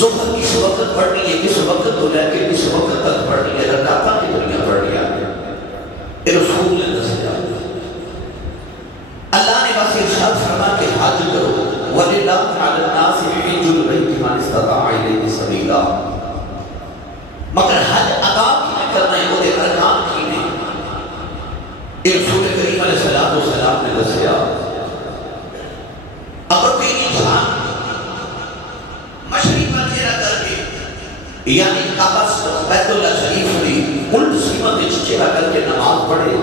ظہر کس وقت تک پڑھنی ہے، اس وقت تو لے کے اس وقت تک پڑھنی ہے، رکعتاں کتنی پڑھنی ہے یہ رسول نے دسیا۔ اللہ نے بس ارشاد فرمایا کہ حج کرو، وَلِلَّهِ عَلَى النَّاسِ حِجُّ الْبَيْتِ مَنِ اسْتَطَاعَ إِلَيْهِ سَبِيلًا، مگر حج ادا کی کرنا ہے، وہ ارکان کی نہیں۔ رسول کریم علیہ السلام نے دسیا اگر کوئی انسان مشرق کا چہرہ کر کے یعنی کعبہ بیت اللہ شریف کی الٹ سمت وچ چہرہ کر کے نماز پڑھے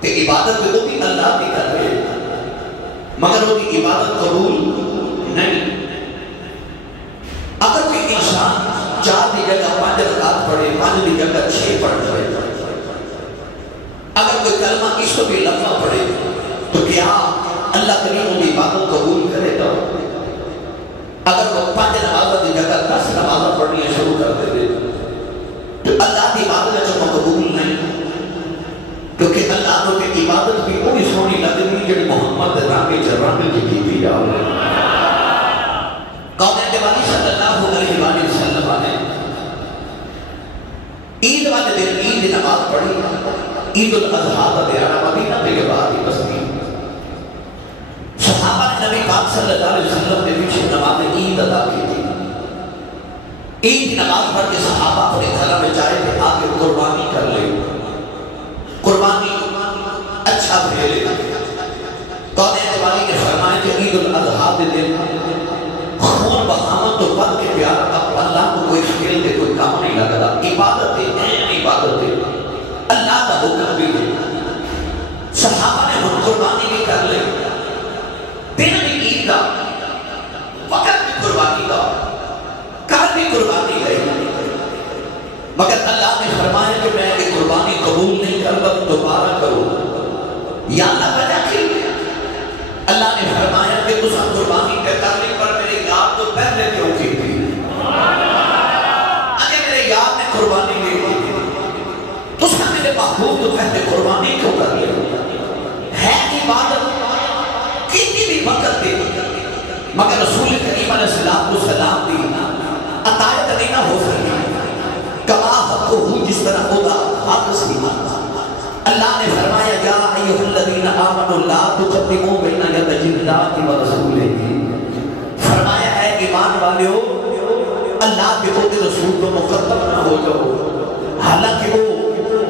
تے عبادت وہ بھی اللہ کی کر رہے مگر وہ کی عبادت قبول نہیں۔ اگر کوئی انسان 4 کی جگہ 5 رکعت پڑھے، 5 کی جگہ 6 پڑھ جائے، اگر کوئی کلمہ اس کو بھی لفظ پڑھے تو کیا اللہ کریم ان کی عبادت قبول کرے گا؟ اگر وہ 5 نمازوں کی جگہ 10 نمازیں پڑھنی شروع کر دے تو اللہ کی عبادت جو قبول نہیں، کیونکہ اللہ کو کی عبادت بھی کوئی سونی لگنی جڑی محمد رانگے جرانگے کی بھی جاؤ۔ قومِ دیوانی صلی اللہ علیہ وآلہ وسلم نے عید والے دن عید نماز پڑھی، عید الاضحیٰ کا دیانہ مدینہ کے بعد ہی بستی۔ صحابہ نے نبی پاک صلی اللہ علیہ وسلم نے پیچھے نماز عید ادا کی تھی۔ عید کی نماز پڑھ کے صحابہ اپنے گھر میں چاہے تھے آگے قربانی کر لے، قربانی اچھا بھیلے۔ قوم دیوانی نے فرمایا کہ عید الاضحیٰ کے دن خون بہانا تو بد کے پیار اب اللہ کو کوئی فیل دے کوئی کام نہیں لگا، عبادت ہے، اہم عبادت ہے، اللہ کا حکم بھی ہے۔ صحابہ نے خود قربانی بھی کر لے، دن بھی عید کا، وقت بھی قربانی کا، کار بھی قربانی گئی، مگر اللہ نے فرمایا کہ میں یہ قربانی قبول نہیں کر بس دوبارہ کرو۔ یا اللہ وجہ کی اللہ نے فرمایا کہ اس قربانی کے کرنے پر میرے یاد تو پہلے کیوں کی تھی؟ اگر میرے یاد نے قربانی لے لی تو اس کا میرے محبوب تو پہلے قربانی کیوں کر لے؟ ہے عبادت کتنی بھی وقت دے مگر رسول کریم علیہ السلام دی عطایت نہیں نہ ہو سکی، کما حق ہو جس طرح خدا حق سی۔ اللہ نے فرمایا یا ایھا الذین آمنوا لا تقدموا بین یدی اللہ ورسولہ، فرمایا ہے ایمان والیو اللہ کے خود رسول کو مقدم نہ ہو جاؤ، حالانکہ وہ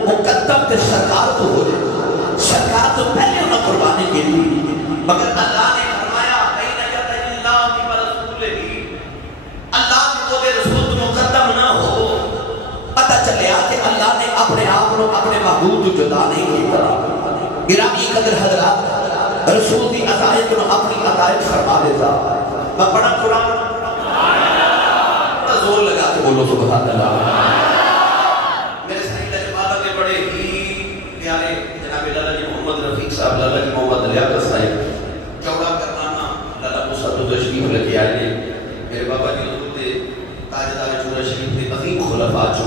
مقدم کے سرکار تو ہو جائے، سرکار تو پہلے انہیں قربانی کی تھی، مگر اللہ نے فرمایا بین یدی اللہ ورسولہ، اللہ کے خود رسول کو مقدم نہ ہو۔ پتہ چلیا کہ اللہ نے اپنے آپ کو اپنے محبوب کو جدا نہیں کیتا۔ گرامی قدر حضرات، رسول کی عطایت کو اپنی عطایت فرما دیتا۔ میں پڑھا قرآن بڑا زور لگا کے بولو سبحان اللہ۔ میرے سائنڈ اجمالہ کے بڑے ہی پیارے جناب لالا جی محمد رفیق صاحب، لالا جی محمد لیاقت صاحب چوڑا کرنانا لالا مصعب تشریف لے کے آئے ہیں۔ میرے بابا جی حضور دے تاجدار چورا شریف دے عظیم خلفاء جو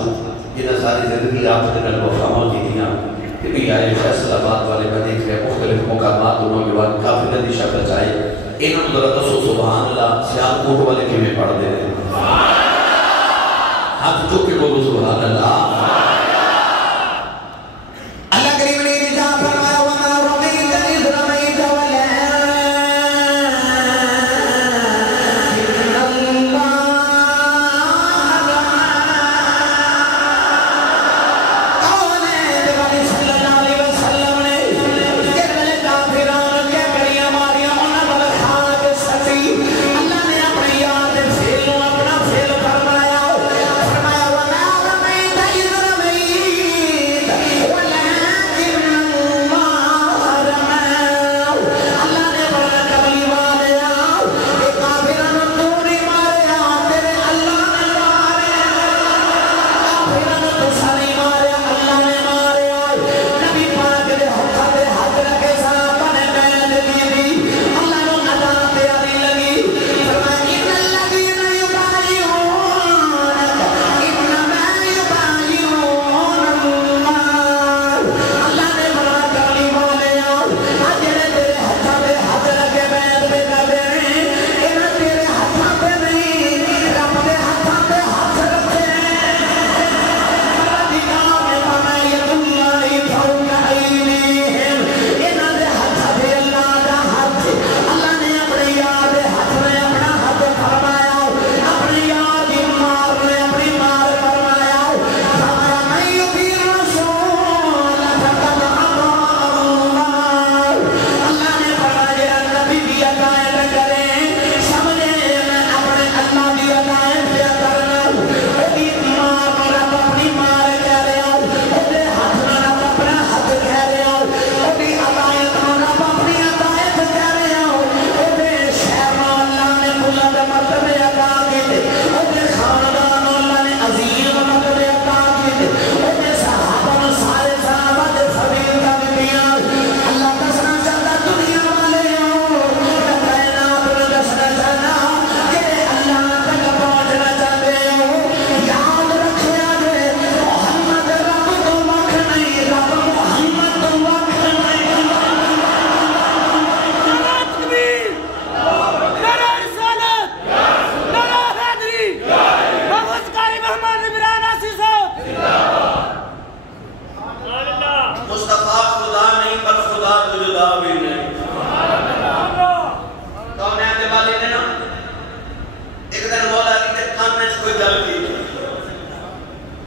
جنہیں ساری زندگی آپ نے الوفامہ کی دیا کہ بھی آئے فیصل آباد والے میں دیکھ رہے مختلف مقامات نوجوان کافی ندی شکل چاہے انہوں نے دسو سبحان اللہ سیال کوٹ والے کے میں پڑھ دے رہے ہاتھ چک کے بولو سبحان اللہ۔ اللہ کریم نے رجا فرمایا وَمَا رَمَيْتَ إِذْ رَمَيْتَ اللہ نے اپنی یاد سے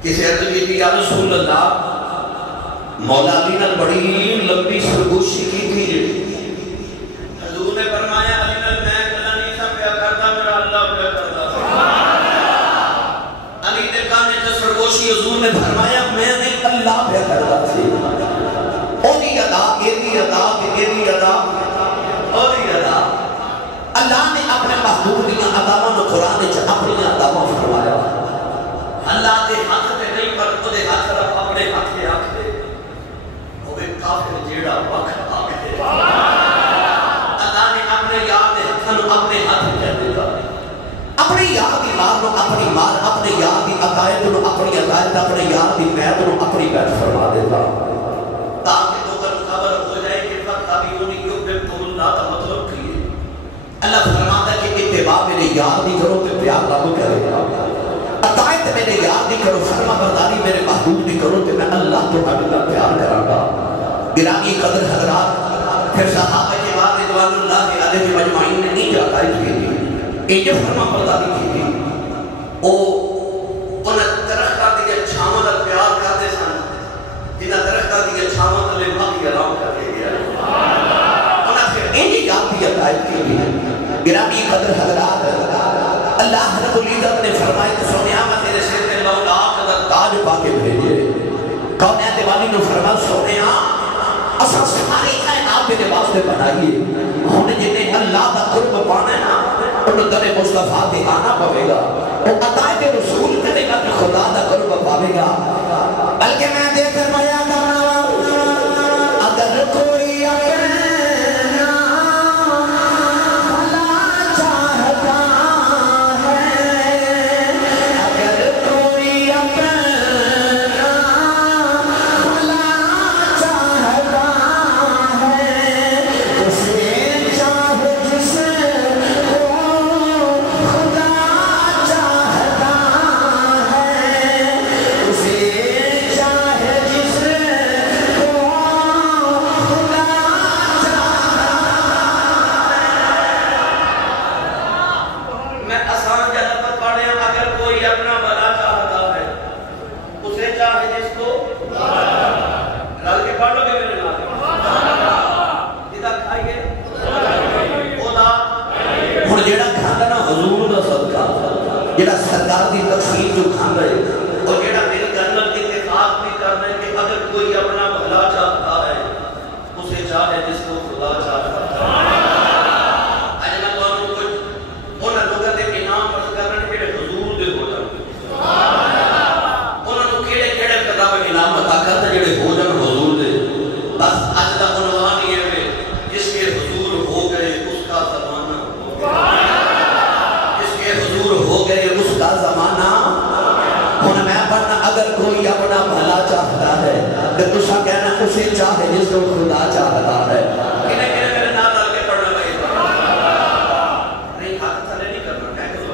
کسی عرض کی تھی یا رسول اللہ مولا علی نال بڑی لمبی سرگوشی کی تھی حضور نے فرمایا علی نال میں کلا نہیں سا پیا کرتا میرا اللہ پیا کرتا علی نے کہنے سے سرگوشی حضور نے فرمایا میں نے اللہ پیا کرتا تھی اوہی ادا ایدی ادا ایدی ادا اوہی ادا اللہ نے اپنے محبوب دیاں عداواں نو قرآن وچ اپنی عداواں فرمایا اللہ دے ہاتھ تے نہیں پر او دے ہاتھ رکھ اپنے ہاتھ تے رکھ دے اوے کافر جیڑا وقت آ گئے اللہ نے اپنے یار دے ہاتھ نو اپنے ہاتھ تے دیتا اپنی یار دی مال نو اپنی مال اپنے یار دی عقائد نو اپنی عقائد اپنے یار دی بیعت نو اپنی بیعت فرما دیتا تاکہ تو کل خبر ہو جائے کہ فتبعونی یحببکم اللہ کا مطلب کی اللہ فرماتا ہے کہ اتباع میرے یار دی کرو تو پیار رب کرے گا عقائد میرے یار دی کرو فرما برداری میرے محبوب دی کرو تو میں اللہ تو اللہ پیار کراں گا گرامی قدر حضرات پھر صحابہ کے بعد رضوان اللہ علیہ مجمعین نے نہیں عقائد کی تھی یہ جو فرما برداری کی تھی او انہیں درختہ دی چھاواں دا پیار کرتے سن جنہیں درختہ دی چھاواں دا لمحہ بھی آرام کرتے گیا انہیں پھر انہی یاد دی عقائد کی تھی گرامی قدر حضرات اللہ رب العزت نے فرمائے کہ سونیا میں تیرے سر میں لولا قدر تاج پاکے بھیجے کونیت والی نے فرمایا سونیا اساں سارے کائنات میرے واسطے بنائیے ہن جنہیں اللہ کا قرب پانا ہے نا انہوں در مصطفیٰ تے آنا پوے گا وہ عطائے رسول کرے گا کہ خدا کا قرب پاوے گا بلکہ میں دے کر بیان کرنا اگر کوئی اپنا جڑا سرکار دی تقسیم جو کھان رہے اور جڑا میری جنت اتفاق بھی کر رہے کہ اگر کوئی اپنا بھلا چاہتا ہے اسے چاہے جس کو خدا چاہتا ہے آج میں تو انہوں کچھ انہوں لوگوں دے انعام پر کرنے کے حضور دے ہو جانے انہوں کیڑے کیڑے قدام انعام عطا کرتا جڑے ہو جانے حضور دے بس آج دا عنوان یہ ہے جس کے حضور ہو گئے اس کا زمانہ ہو گئے اس کا زمانہ ہن میں پڑھنا اگر کوئی اپنا بھلا چاہتا ہے تو تسا کہنا اسے چاہے جس کو خدا چاہتا ہے کنے کنے میرے نام ڈال کے پڑھنا بھائی نہیں ہاتھ تھلے نہیں کرنا میں کہوں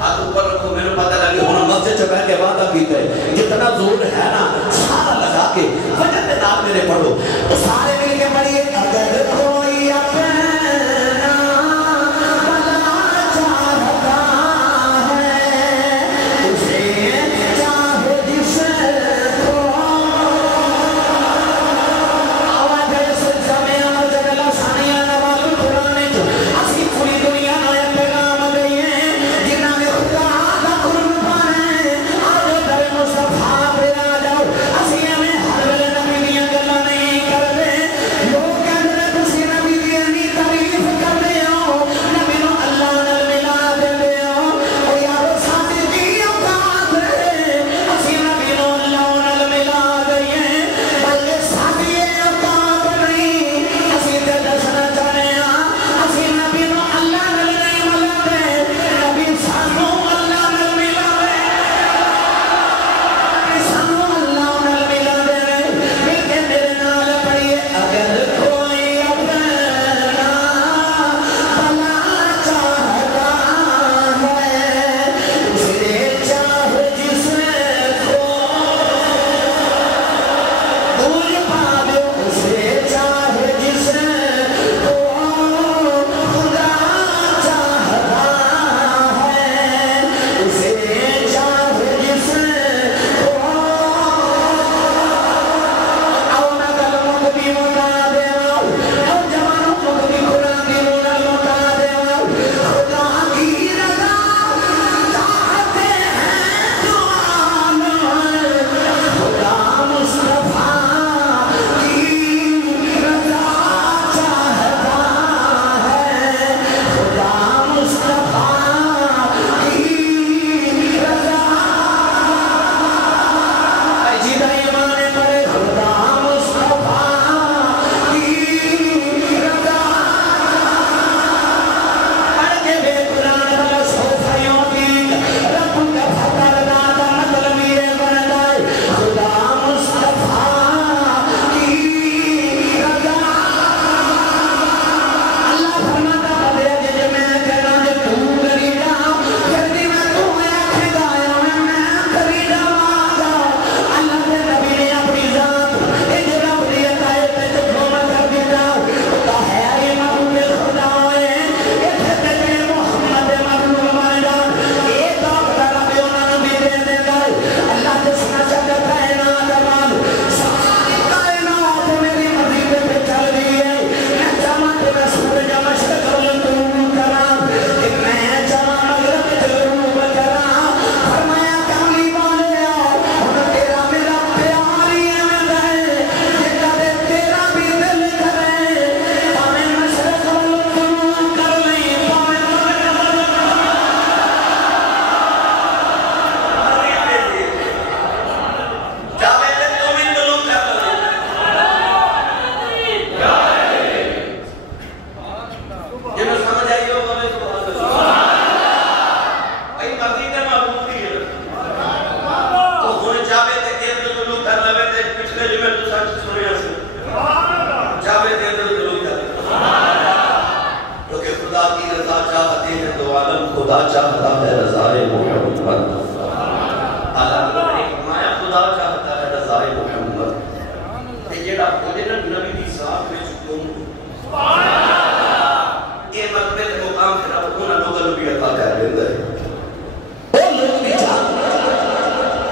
ہاتھ اوپر رکھو میرے پتہ لگے ہن مسجد چ بیٹھ کے وعدہ کیتا ہے جتنا زور ہے نا سارا لگا کے وجہ تے نام میرے پڑھو تو سارے مل کے پڑھیے اگر کوئی اپنا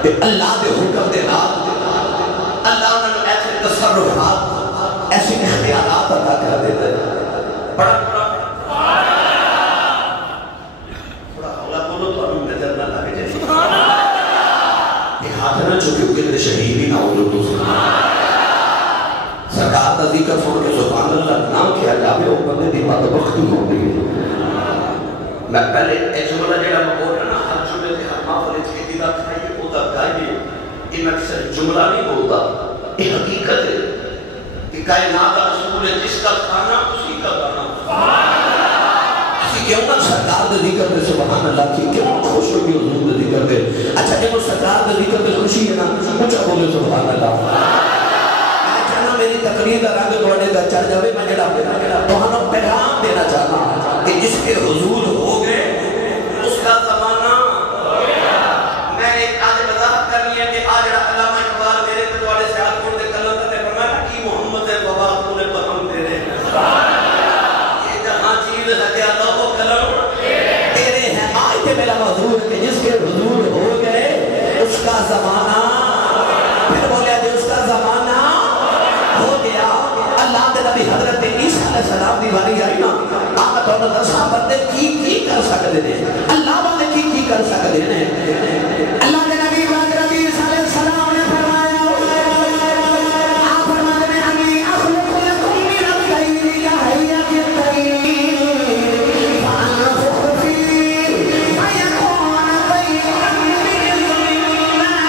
کہ اللہ دے حکم دے نال اللہ انہوں ایسے تصرفات ایسے اختیارات عطا کر دیتا ہے. بڑا حوالہ بولو تو ہم نظر نہ لگے جیسے ایک ہاتھ نہ چکے ہوئے کہ شہید ہی نہ ہو جو دوسرا سرکار کا ذکر سن کے سبحان اللہ نام کیا جاوے وہ بندے دی بات بختی ہو گئی. میں پہلے ایک جملہ جڑا میں بول رہا نا ہر جملے کے ہر ماں والے چھیتی دا کھائیے وہ دا گائیے یہ میں کسی جملہ نہیں بولتا یہ حقیقت ہے کہ کائنات کا رسول ہے جس کا کھانا اسی کا کھانا اسی کیوں نہ سرکار دے ذکر دے سبحان اللہ کی کیوں خوش ہو گئی حضور دے ذکر دے. اچھا جب سرکار دے ذکر دے خوشی ہے نا اونچا بولے سبحان اللہ. میری تقریر کا رنگ توڑنے کا چڑھ جاوے میں جڑا توہانوں پیغام دینا چاہتا کہ جس کے حضور ہو گئے اس کا زمانہ میں نے آج وضاحت کرنی ہے کہ آج علامہ اقبال میرے تدوارے سے آج کھوڑ دے کلندر نے فرمایا کہ محمد بابا اپنے پر ہم دے رہے یہ جہاں چیز ہے کہ اللہ کو کلم تیرے ہیں آج تے میرا حضور ہے کہ جس کے حضور ہو گئے اس کا زمانہ پھر بولیا جو اس کا زمانہ ہو گیا. اللہ دے نبی حضرت عیسیٰ علیہ السلام دی باری آئی نا آقا تو دسا بندے کی کر سکتے ہیں اللہ والے کی کر سکتے ہیں. اللہ دے نبی حضرت عیسیٰ علیہ السلام نے فرمایا آپ فرماتے ہیں انی اخلق لکم من الطیر کہیت الطیر فانفخ فیہ فیکون طیرا بإذن اللہ.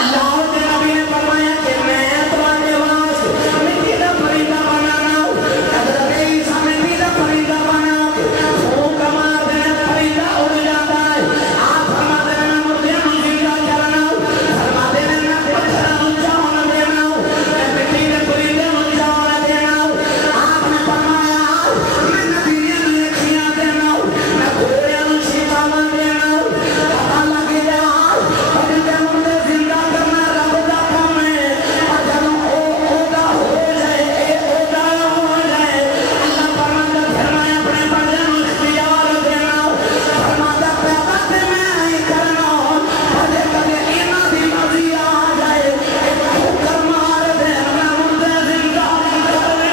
اللہ دے نبی نے فرمایا کہ میں تمہارے واسطے مٹی کا پرندہ بنانا ہوں. حضرت عیسیٰ مٹی کا پرندہ بنا کے پھونک مار دینے پرندہ اڑ جاتا ہے. آپ فرماتے ہیں میں مردے میں زندہ کرنا ہوں. فرماتے ہیں میں پتھر اونچا ہونا دینا ہوں. میں مٹی کے پرندے اونچا ہونا دینا ہوں. آپ نے فرمایا میں نبیوں نے کھیا دینا ہوں. میں گھوڑے میں شفا دینا ہوں. پتہ لگے جا پرندے مردے زندہ کرنا رب دا کام ہے. اور جب اودا ہو جائے اودا ہو جائے اللہ فرماتا فرمایا اپنے بندے کو اختیار دینا ہوں. فرماتا پیدا سے میں ہی کرنا ہوں. کدے کدے اینا بھی مرضی آ جائے ایک ٹھوکر مار دے میں مردے زندہ کر دے.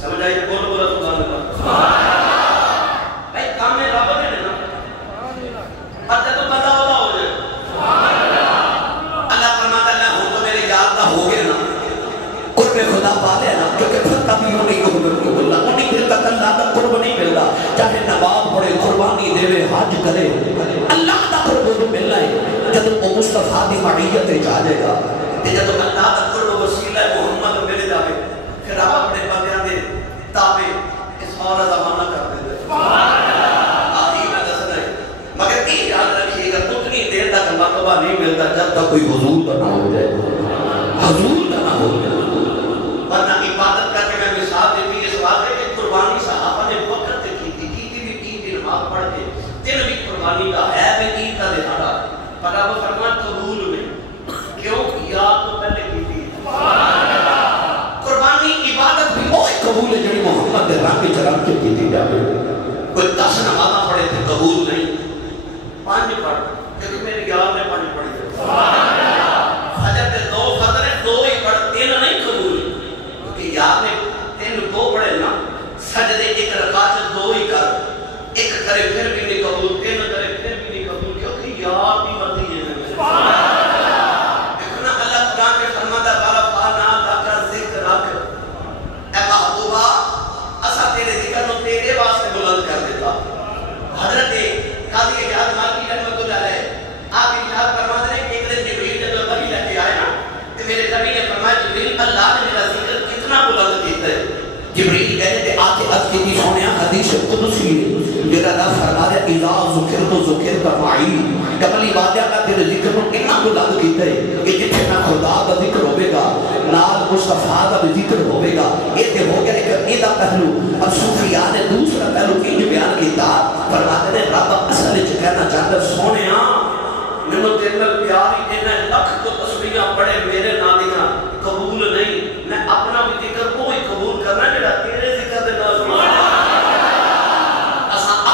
سمجھ آئی کون بولا سبحان اللہ بھائی کام میں رب نے لینا پتہ تو پتہ ہوتا ہو جائے. اللہ فرماتا اللہ ہوں تو میرے یاد نہ ہو گئے نا قرب خدا پا لے نا کیونکہ پھر کبھی انہیں قرب اللہ انہیں ملتا اللہ کا قرب نہیں ملتا. چاہے نواب پڑے قربانی دے حج کرے اللہ کا قرب ملنا ہے جب وہ مصطفیٰ دی معیت جا جائے گا. جب اللہ کا قرب وسیلہ محمد ملے جاوے پھر آپ اپنے بندیاں دے تابع اس سارا زمانہ کر دیتے. آدھی میں دس رہے مگر یہ یاد رکھیے گا اتنی دیر تک مرتبہ نہیں ملتا جب تک کوئی حضور کا نہ ہو جائے. حضور کا نہ ہو جائے ورنہ عبادت کر کے میں مثال دیتی اس بات ہے کہ قربانی صحابہ نے وقت کی تھی بھی عید کی نماز پڑھ کے دن بھی قربانی کا ہے بھی عید کا دہاڑا پر اب فرمان قبول میں کیوں یاد تو پہلے کی تھی. قربانی عبادت بھی وہی قبول ہے جڑی محمد دے رنگ چرم کے کی جاوے. کوئی 10 نمازاں پڑھے تھے قبول نہیں 5 پڑھ کیونکہ میری یاد نے 5 پڑھی تھے. فجر کے 2 فجر 2 ہی پڑھ 3 نہیں قبول کیونکہ یاد نے 3 2 پڑھے نا سجدے 1 رکعت 2 ہی کر 1 کرے پھر بھی نہیں قبول 3 کرے پھر بھی نہیں قبول کیونکہ یاد ہی مرضی ہے. دیکھو نا اللہ قرآن کے فرماتا ہے رفعنا لک ذکرک اے محبوبہ اسا تیرے ذکر کو تیرے واسطے بلند کر دیتا. حضرت قاضی اعجاز مالکی رحمۃ اللہ علیہ آپ ارشاد فرماتے ہیں کہ ایک دن جبریل جب وحی لے کے آئے نا تو میرے نبی نے فرمایا جبریل اللہ نے میرا ذکر کتنا بلند کیتا ہے. جبریل کہتے تھے آ کے عرض کی سونیا حدیث قدسی میرا رب فرما رہا ہے اذا ذکرت تو ذکر کا معی کملی وادیا کا تیرے ذکر کو کنا بلند کیتا ہے کہ جتھے نہ خدا کا ذکر ہوئے گا نال مصطفیٰ کا بھی ذکر ہوئے گا. یہ تے ہو گیا ایک ایدہ پہلو. اب صوفیاء نے دوسرا پہلو کی جو بیان کیتا فرماتے ہیں رب اصل وچ کہنا چاہتا سونیا مینوں تیرے نال پیار ہی دینا لکھ تو تسبیحاں پڑھے میرے نادیاں قبول نہیں میں اپنا بھی ذکر وہی قبول کرنا جڑا تیرے ذکر دے نال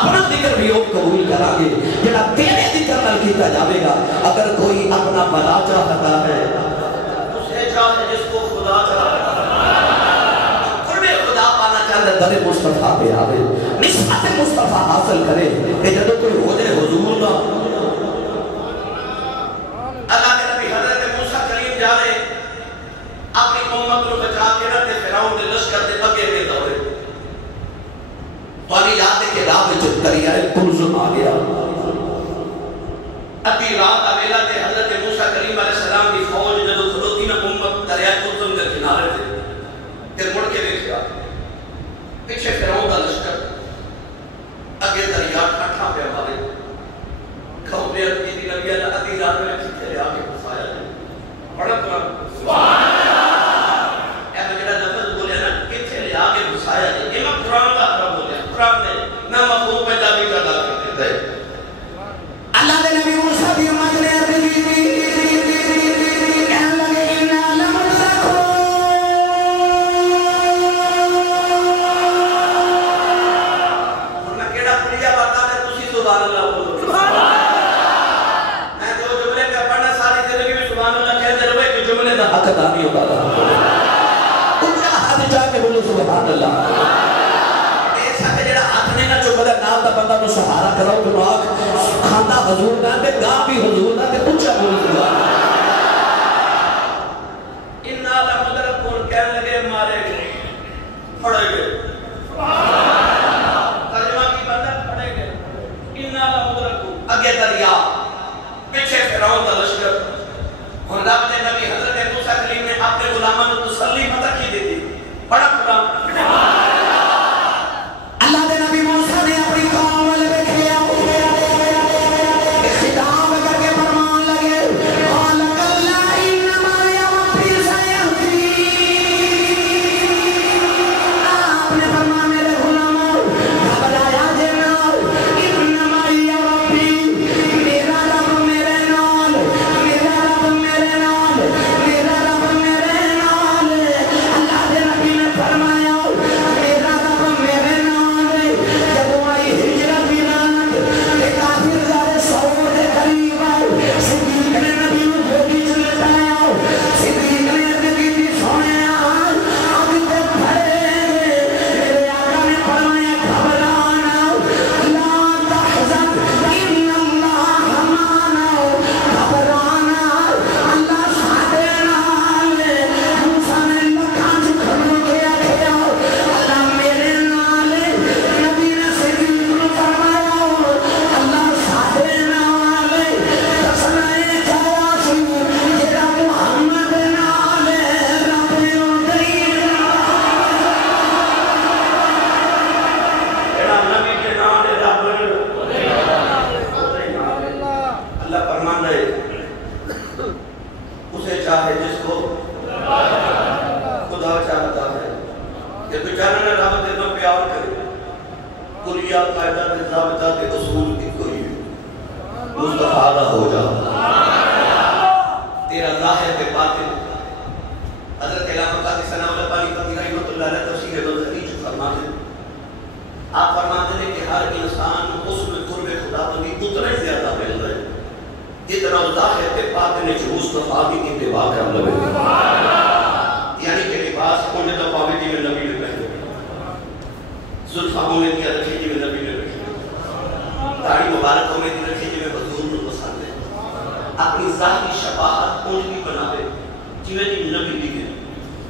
اپنا ذکر بھی وہ قبول کرا گے جڑا تیرے ذکر نال کیتا جاوے گا. اگر کوئی اپنا بھلا چاہتا ہے اسے چاہے جس کو خدا چاہتا قرب خدا پانا چاہتا در مصطفیٰ پہ آوے نسبت مصطفیٰ حاصل کرے کہ جب کوئی ہو جائے حضور دا. اللہ کے نبی حضرت موسیٰ کریم جا رہے اپنی امت کو بچا کے رہتے فرعون کے لشکر کے اگے میں دوڑے تو علی یاد ہے کہ راہ میں جو دریائے کلزم آ گیا. ابھی رات آویلا تھے حضرت موسیٰ کریم علیہ السلام کی فوج جدو کھلوتی میں امت دریائے کلزم کے کنارے تھے پھر مڑ کے دیکھا پیچھے فرعون کا لشکر اگے دریا ٹھٹھا پہ ہمارے کھوں میں اپنی دی نبی اللہ ادھی رات میں کھتے آ کے بسایا جائے بڑا قرآن سبحان اللہ اے میں جڑا لفظ بولے نا کتھے لے آ کے بسایا جائے یہ میں قرآن کا عرب بولے قرآن نے نہ مفہوم پنجابی کا ادا کر دیتا ہے. اللہ دے نبی موسیٰ بھی امت نے عرض کی کہنے لگے اِنَّا لَمُدْرَكُونَ انہاں کیڑا پڑیا باتاں تے تسی سبحان اللہ بولو میں جو جملے پہ پڑھنا ساری زندگی میں سبحان اللہ کہتے رہے کہ جملے دا حق ادا نہیں ہوتا تھا. اونچا ہاتھ جا کے بولو سبحان اللہ. نام دا بندہ نو سہارا کراؤ تو آگ کھاندہ حضور نہ دے گاہ بھی حضور نہ دے اچھا بول دیا. انہا لمدرکون کہنے لگے مارے گئے پڑے گئے ترجمہ کی بندہ پڑے گئے. انہا لمدرکون اگے دریا پیچھے فرعون کا لشکر. اور رب نے نبی حضرت موسیٰ کریم نے اپنے غلاموں کو تسلی مت کی دیتی بڑا قرآن. اللہ دے نبی موسیٰ نے اپنی قوم والے بیٹھے خطاب کر کے فرمان لگے قال کلا انما ربی سیہدین. آپ نے فرمایا میرے غلاموں گھبرایا جنا انما ربی میرا رب میرے نال میرا رب میرے نال میرا رب میرے نال. اللہ دے نبی نے فرمایا میرا رب میرے نال. جب آئی ہجرت بھی نانک کہ کافر زارے سور دے قریب آئے صدیق نے نبی کو گھوڑی چلے جایا صدیق نے ارد کی سونے آج آگ تے بھرے میرے آقا نے فرمایا گھبرانا لا تحزن ان اللہ معنا گھبرانا اللہ ساتھے نال. موسیٰ نے لکھاں سے کھڑو کے آکھیا اللہ میرے نال. نبی نے صدیق کو فرمایا اللہ ساتھے نال. دسنا چاہیا سی جڑا محمد نال رب اودی جڑا نبی کے نال رب اللہ فرماندا ہے اسے چاہے جس کو خدا چاہتا ہے. کہ بیچارہ نے رب دے نال پیار کرے کلیہ قاعدہ تے ضابطہ تے اصول کی کوئی مصطفیٰ دا ہو جا تیرا ظاہر تے باطن. حضرت علامہ قاضی ثناء اللہ پانی قاضی رحمۃ اللہ علیہ تفسیر بزرگی جو فرماتے ہیں آپ فرماتے ہیں کہ ہر انسان اس میں قرب خدا بندی اتنا ہی زیادہ مل رہے جتنا ظاہر تے باطن جو مصطفیٰ کی اتباع کر لگے. یعنی کہ لباس ہونے تو پاوے جی میں نبی نے پہنے زلفہ ہونے دیا رکھے جی میں نبی نے رکھے داڑھی مبارک ہونے دی رکھے جی میں حضور نے پسند ہے. اپنی ظاہری شفاعت اونج بھی بناوے جی میں نبی بھی گئے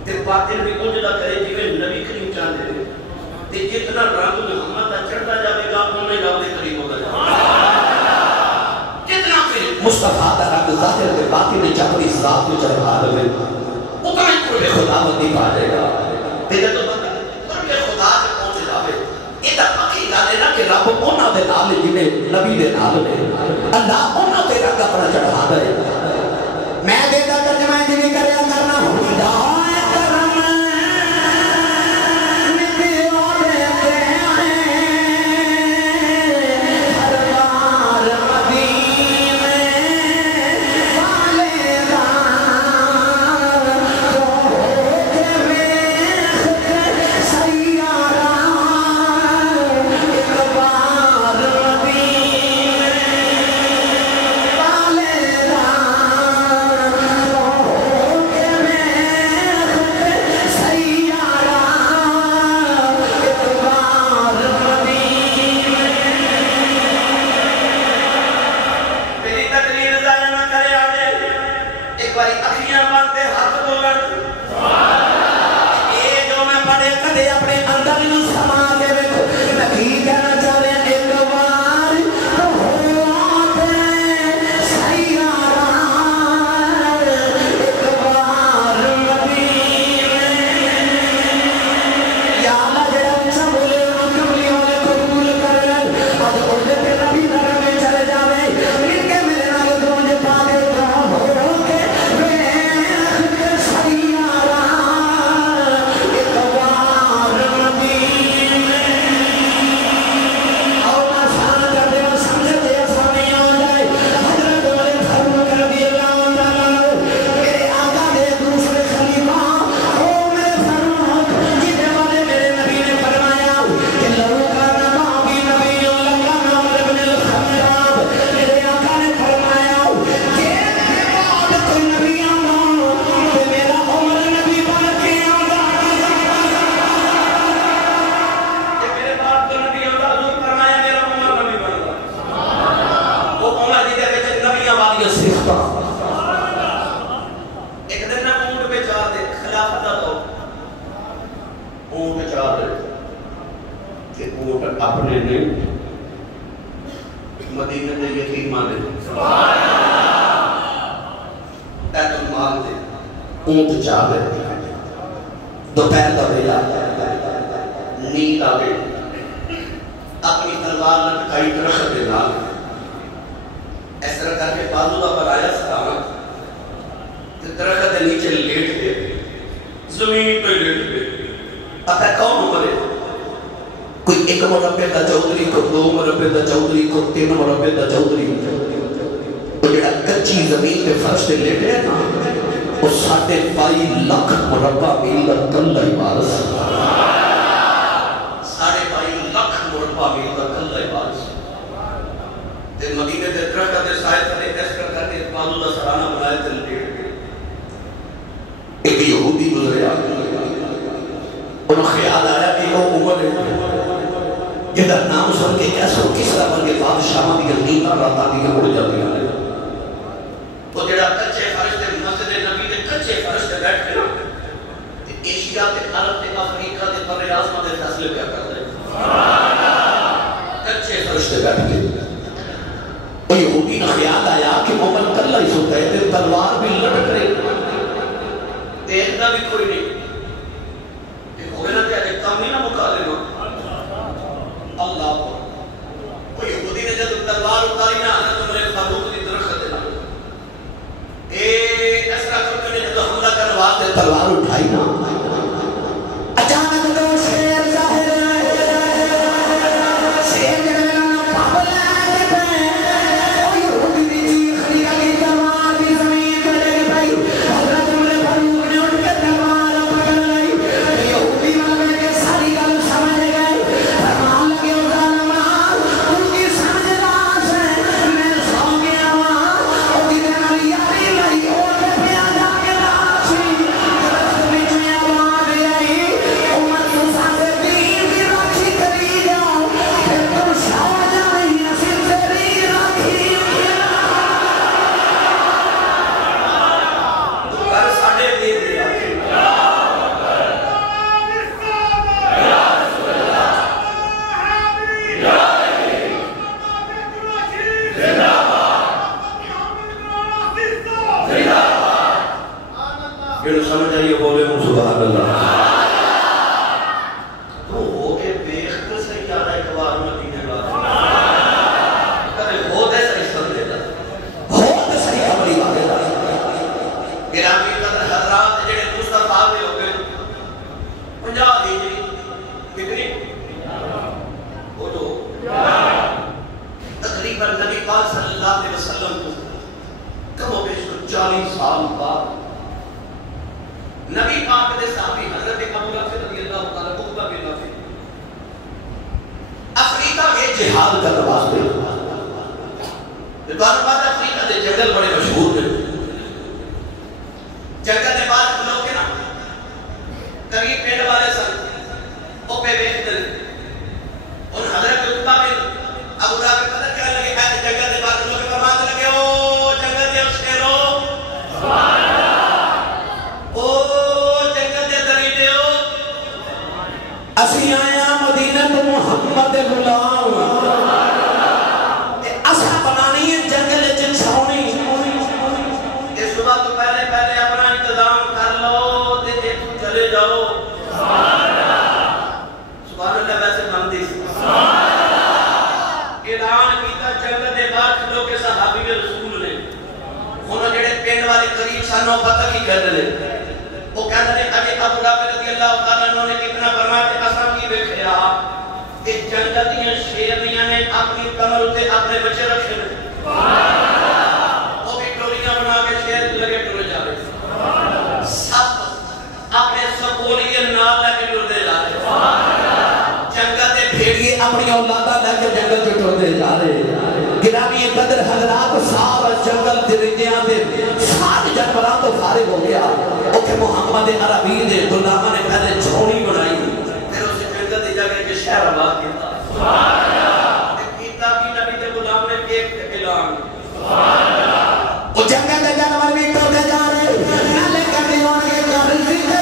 تے باطن بھی اونج دا کرے جی میں نبی کریم چاہتے ہیں. تے جتنا رنگ محمد دا چڑھتا جاوے گا انہیں رب دے قریب ہوتا جاوے. جتنا پھر مصطفیٰ دا رنگ ظاہر تے باطن چاہ اپنی ذات میں چڑھا لے اتنا ہی قرب خدا بندی پا جائے گا. تے جب قرب خدا سے پہنچ جاوے یہ تا عقیدہ ہے نا کہ رب انہاں دے نال جنے نبی دے نال نے اللہ انہاں تے رنگ اپنا چڑھا دے میں دیتا ترجمہ جی کریا کرنا خدا کرم اپنے نہیں مدینہ دے یتیماں دے بیت المال دے اونٹ چاہ دے دوپہر دا ویلا نیند آوے اپنی تلوار لٹکائی درخت دے نال اس طرح کر کے بازو دا بنایا ستانا درخت دے نیچے لیٹ گئے زمین پہ لیٹ گئے پتہ کون مرے کوئی ایک مربع دا چودھری کو دو مربع دا چودھری کو تین مربع دا چودھری وہ جڑا کچی زمین پہ فرش دے لیٹے ہیں نا وہ 2.5 لاکھ مربع میل دا کلہ عبارت 2.5 لاکھ مربع میل دا کلہ عبارت تے مدینے دے درخت دے سائے تھلے ایسکر کر کے بازو دا سرانہ بنائے تے لیٹ گئے ایک یہودی گزرے آگے انہوں خیال آیا کہ وہ عمر ہے جدر نام سن کے کیسا کس طرح کے بادشاہ دی گندین اور راتا دی کے اڑ جاتی ہیں تو جڑا کچے فرشتے مسجد نبی دے کچے فرشتے بیٹھ کے ایشیا تے عرب تے افریقہ تے بر اعظم دے فیصلے کیا کر دے کچے فرشتے بیٹھ کے وہ یہودی نے خیال آیا کہ مومن کلہ ہی سوتا ہے تے تلوار بھی لٹک رہی دیکھنا بھی کوئی نہیں ہوگے نا کہ کام نہیں نہ مکا دینا اللہ وہ یہودی نے جب تلوار اتاری نہ آنا تو میرے فاروق کی درخت دینا اس طرح کرتے نے جب حملہ کرنے واسطے تلوار اٹھائی نہ اچانک تو شیر ظاہر شیر جنہوں پاپل آئے تھے وہ یہودی دی چیخ نکلی تلوار دی زمین پر لے گئی حضرت عمر فاروق نے اٹھ کے تلوار پکڑ لی یہودی والے کے ساری گل سمجھ گئے فرمان لگے سمجھ آئیے بولے ہوں سبحان اللہ تو ہو کے بیخ کر سے کیا رہا ہے کبار مدینے بات نبی پاک دے صحابی حضرت ابو بکر رضی اللہ تعالیٰ عقبہ بن نافع افریقہ میں جہاد کا واسطے دوبارہ بات افریقہ دے جنگل بڑے مشہور ہیں جنگل دے بعد لوگ کے نا قریب پینڈ والے سن وہ پہ بیٹھ دے اور حضرت عقبہ بن ابو رافع پتہ کیا لگے جنگل دے بعد لوگ فرماتے لگے او جنگل دے شیرو سبحان اللہ او جنگل دے دریندے ہو اسی آیا مدینہ تو محمد غلام اسا بنانی ہے جنگل چ چھاونی یہ صبح تو پہلے اپنا انتظام کر لو تے جے تم چلے جاؤ سبحان اللہ ویسے مانتی سبحان اللہ اعلان کیتا جنگل دے بعد لوگ کے صحابی رسول نے انہوں جڑے پنڈ والے قریب سانوں پتہ کی کہہ دے وہ کہتے ہیں اجے ابو رافع رضی اللہ تعالیٰ عنہ نے کتنا فرمایا کہ اساں کی ویکھیا کہ جنگل دیاں شیرنیاں نے اپنی کمر تے اپنے بچے رکھے نے سبحان اللہ وہ بھی ٹولیاں بنا کے شیر لگے ٹرے جاوے سبحان اللہ سب اپنے سپولیے نال لے کے ٹرے جاوے سبحان اللہ جنگل دے بھیڑیے اپنی اولاداں لے کے جنگل تے ٹرے جاوے گرامی قدر حضرات سارا جنگل درندیاں دے سارے جانوراں تو فارغ ہو گیا اوکے محمد عربی دے غلاماں نے پہلے چھاونی بنائی پھر اسے جنگل دی جگہ کے شہر آباد کیتا سبحان اللہ کیتا بھی نبی دے غلام نے ایک اعلان سبحان اللہ او جنگل دے جانور بھی ٹوٹے جا رہے نالے کٹے ہون کے گھر ذکر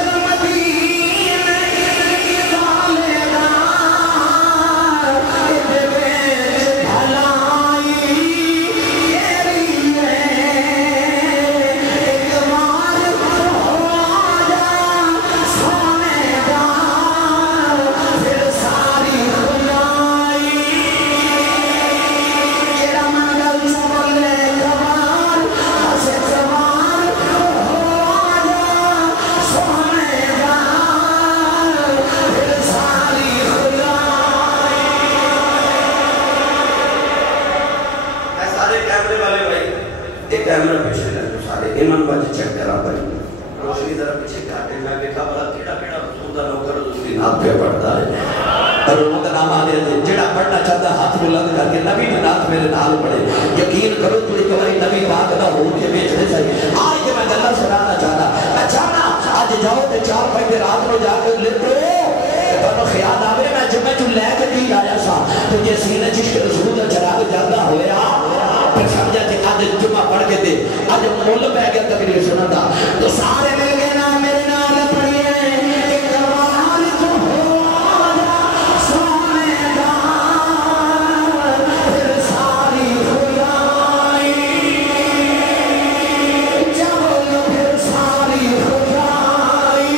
کیمرہ پیچھے لگے سارے ایمان باجی چیک کرا پڑی روشنی ذرا پیچھے کاٹے میں دیکھا بڑا کیڑا رسول اللہ نوکر دوسری نات پہ پڑھتا ہے اور وہ کا نام آنے دے جڑا پڑھنا چاہتا ہاتھ بلند کر کے نبی کی نات میرے نال پڑھے یقین کرو تو ایک باری نبی پاک دا ہو کے بیچنے صحیح آج کے میں گلہ سنانا چاہتا میں چاہنا آج جاؤ تے 4-5 رات میں جا کر لیتے تو خیال آوے میں جب میں جو لے کے دی آیا سا تو یہ سینہ چشک رسول اللہ چراغ جاندہ ہویا پھر سمجھا کہ آج جمعہ پڑھ کے دے آج مول پہ گیا تقریر سنا تھا تو سارے مل گئے نا میرے نال پڑھئے کہ کمال تو ہو آجا سونے دا پھر ساری خدائی جب پھر ساری خدائی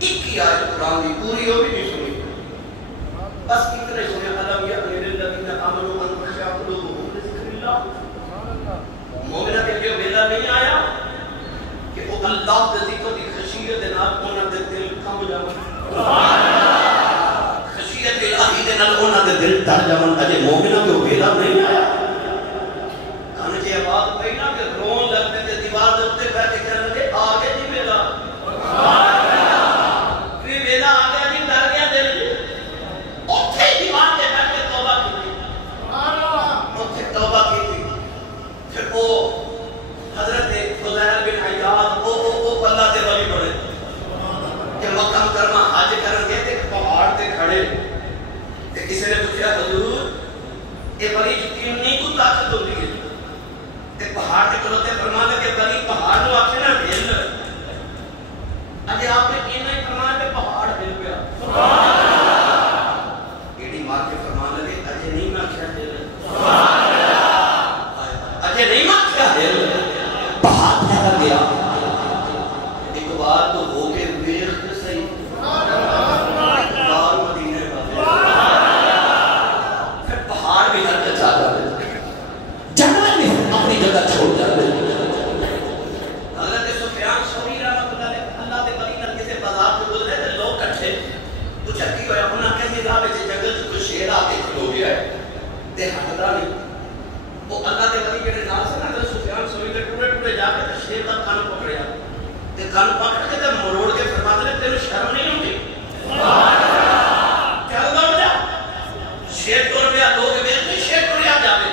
ایک ہی آیت قرآن دی پوری ہو بھی نہیں سنی، بس اتنے سنے علم یأنی للذین آمنوا ان تخشع قلوبهم لذکر اللہ. مومنہ کے لیے ویلا نہیں آیا کہ وہ اللہ کے ذکر دی خشیت نال انہاں دے دل کم جاون، خشیت الہی دے نال انہاں دے دل تر جاون. اجے مومنہ کے ویلا نہیں آیا. کھانے کی آواز پئی نا کہ رون لگتے تے دیوار دے اوتے بیٹھ کے کہنے لگے آگے جی ویلا، پھر ویلا آ گیا جی ڈر گیا دل اوتھے دیوار تے بیٹھ کے توبہ کی، اوتھے توبہ کی. پھر وہ حضرت فضیل بن عیاض او اللہ دے ولی بڑے کہ مکہ مکرمہ حج کرن گئے تے پہاڑ تے کھڑے تے کسی نے پوچھا حضور اے بڑی کنی کو طاقت ہوندی ہے تے پہاڑ تے کھڑوتے فرمایا کہ بڑی پہاڑ نو آکھے نا ہل. اجے آپ نے کیوں نہیں فرمایا کہ پہاڑ ہل گیا؟ سبحان اللہ. ایڈی مار کے فرمان لگے اجے نہیں میں آکھیا ہل، سبحان اللہ، اجے نہیں میں آکھیا ہل، پہاڑ ٹھہر گیا. ایک بار تو ہو کے ویکھ تے صحیح، بار مدینے کا پھر پہاڑ بھی حرکت آ جاتے، جانور بھی اپنی جگہ چھوڑ جاتے. حضرت سفیان ثوری رحمۃ اللہ علیہ اللہ دے ولی نال کسے بازار تے گزرے تے لوگ کٹھے پوچھا کی ہویا، انہاں کہے راہ وچ جنگل چ کوئی شیر آ کے کھلو گیا ہے تے ہٹدا نہیں. وہ اللہ دے ولی جڑے نال سن حضرت سفیان ثوری دے ٹوڑے ٹوڑے جا کے تے شیر دا کان پکڑیا تے کان پکڑ کے تے مروڑ کے فرماتے نے تینوں شرم نہیں ہوندی؟ سبحان اللہ. چل دوڑ جا، شیر ٹر گیا، لوگ ویکھ کے شیر ٹریا جاوے.